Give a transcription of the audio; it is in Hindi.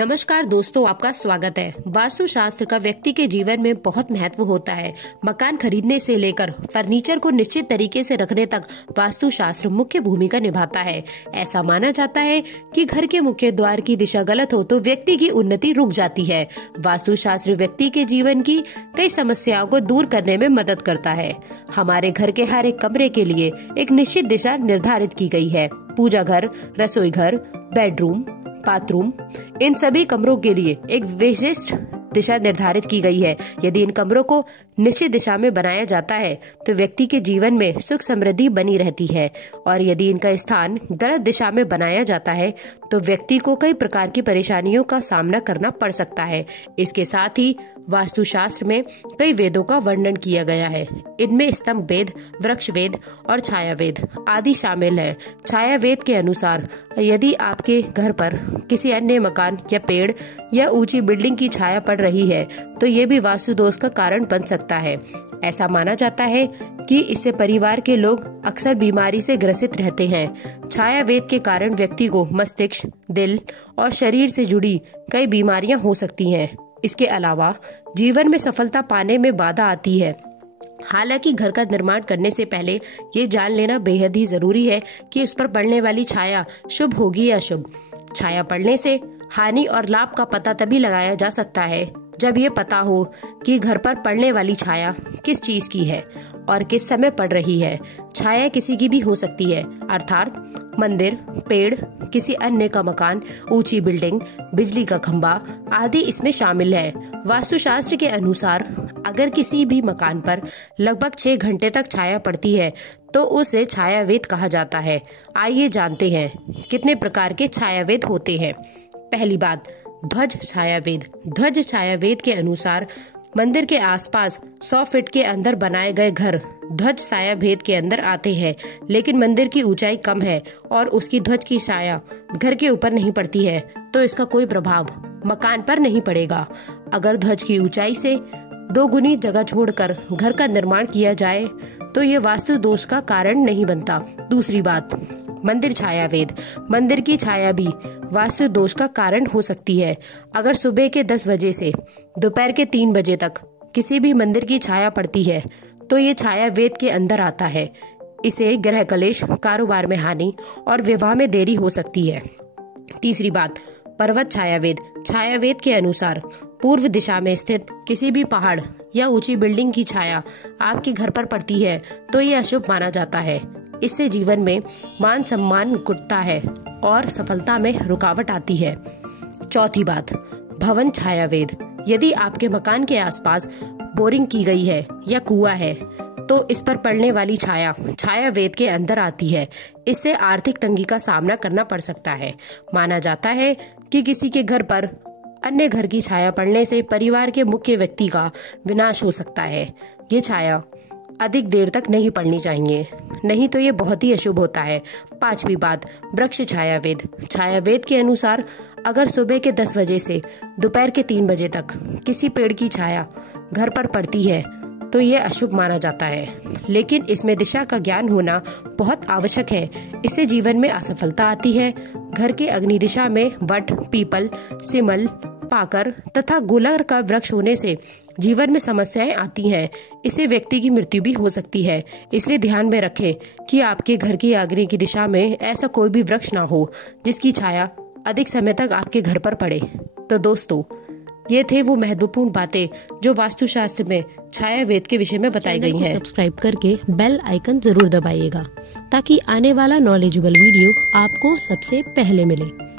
नमस्कार दोस्तों, आपका स्वागत है। वास्तुशास्त्र का व्यक्ति के जीवन में बहुत महत्व होता है। मकान खरीदने से लेकर फर्नीचर को निश्चित तरीके से रखने तक वास्तुशास्त्र मुख्य भूमिका निभाता है। ऐसा माना जाता है कि घर के मुख्य द्वार की दिशा गलत हो तो व्यक्ति की उन्नति रुक जाती है। वास्तुशास्त्र व्यक्ति के जीवन की कई समस्याओं को दूर करने में मदद करता है। हमारे घर के हर एक कमरे के लिए एक निश्चित दिशा निर्धारित की गई है। पूजा घर, रसोई घर, बेडरूम, बाथरूम, इन सभी कमरों के लिए एक विशिष्ट दिशा निर्धारित की गई है। यदि इन कमरों को निश्चित दिशा में बनाया जाता है तो व्यक्ति के जीवन में सुख समृद्धि बनी रहती है, और यदि इनका स्थान गलत दिशा में बनाया जाता है तो व्यक्ति को कई प्रकार की परेशानियों का सामना करना पड़ सकता है। इसके साथ ही वास्तुशास्त्र में कई वेदों का वर्णन किया गया है। इनमें स्तंभ वेद, वृक्ष वेद और छाया वेद आदि शामिल है। छाया वेद के अनुसार यदि आपके घर पर किसी अन्य मकान या पेड़ या ऊंची बिल्डिंग की छाया पड़ रही है तो ये भी वास्तु दोष का कारण बन सकता है। ऐसा माना जाता है कि इससे परिवार के लोग अक्सर बीमारी से ग्रसित रहते हैं। छाया वेद के कारण व्यक्ति को मस्तिष्क, दिल और शरीर से जुड़ी कई बीमारियां हो सकती हैं। इसके अलावा जीवन में सफलता पाने में बाधा आती है। हालांकि घर का निर्माण करने से पहले ये जान लेना बेहद ही जरूरी है कि उस पर पड़ने वाली छाया शुभ होगी या अशुभ। छाया पड़ने से हानि और लाभ का पता तभी लगाया जा सकता है जब ये पता हो कि घर पर पड़ने वाली छाया किस चीज की है और किस समय पड़ रही है। छाया किसी की भी हो सकती है, अर्थात मंदिर, पेड़, किसी अन्य का मकान, ऊंची बिल्डिंग, बिजली का खंभा आदि इसमें शामिल है। वास्तुशास्त्र के अनुसार अगर किसी भी मकान पर लगभग 6 घंटे तक छाया पड़ती है तो उसे छायावेद कहा जाता है। आइए जानते हैं कितने प्रकार के छायावेद होते हैं। पहली बात, ध्वज छायावेद। ध्वज छायावेद के अनुसार मंदिर के आसपास 100 फीट के अंदर बनाए गए घर ध्वज छायावेद के अंदर आते हैं, लेकिन मंदिर की ऊंचाई कम है और उसकी ध्वज की छाया घर के ऊपर नहीं पड़ती है तो इसका कोई प्रभाव मकान पर नहीं पड़ेगा। अगर ध्वज की ऊंचाई से 2 गुनी जगह छोड़कर घर का निर्माण किया जाए तो ये वास्तु दोष का कारण नहीं बनता। दूसरी बात, मंदिर छायावेद। मंदिर की छाया भी वास्तु दोष का कारण हो सकती है। अगर सुबह के 10 बजे से दोपहर के 3 बजे तक किसी भी मंदिर की छाया पड़ती है तो ये छायावेद के अंदर आता है। इसे ग्रह कलेश, कारोबार में हानि और विवाह में देरी हो सकती है। तीसरी बात, पर्वत छायावेद। छायावेद के अनुसार पूर्व दिशा में स्थित किसी भी पहाड़ या ऊंची बिल्डिंग की छाया आपके घर पर पड़ती है तो ये अशुभ माना जाता है। इससे जीवन में मान सम्मान घटता है और सफलता में रुकावट आती है। चौथी बात, भवन छायावेद। यदि आपके मकान के आसपास बोरिंग की गई है या कुआं है तो इस पर पड़ने वाली छाया छायावेद के अंदर आती है। इससे आर्थिक तंगी का सामना करना पड़ सकता है। माना जाता है कि किसी के घर पर अन्य घर की छाया पड़ने से परिवार के मुख्य व्यक्ति का विनाश हो सकता है। ये छाया अधिक देर तक नहीं पड़नी चाहिए, नहीं तो ये बहुत ही अशुभ होता है। पांचवी बात, वृक्ष छायावेद। छायावेद के अनुसार अगर सुबह के 10 बजे से दोपहर के 3 बजे तक किसी पेड़ की छाया घर पर पड़ती है तो ये अशुभ माना जाता है, लेकिन इसमें दिशा का ज्ञान होना बहुत आवश्यक है। इससे जीवन में असफलता आती है। घर के अग्नि दिशा में वट, पीपल, सिमल, पाकर तथा गुलर का वृक्ष होने से जीवन में समस्याएं आती हैं। इससे व्यक्ति की मृत्यु भी हो सकती है। इसलिए ध्यान में रखें कि आपके घर की अग्नि की दिशा में ऐसा कोई भी वृक्ष ना हो जिसकी छाया अधिक समय तक आपके घर पर पड़े। तो दोस्तों, ये थे वो महत्वपूर्ण बातें जो वास्तुशास्त्र में छायावेद के विषय में बताई गई हैं। सब्सक्राइब करके बेल आइकन जरूर दबाइएगा ताकि आने वाला नॉलेजेबल वीडियो आपको सबसे पहले मिले।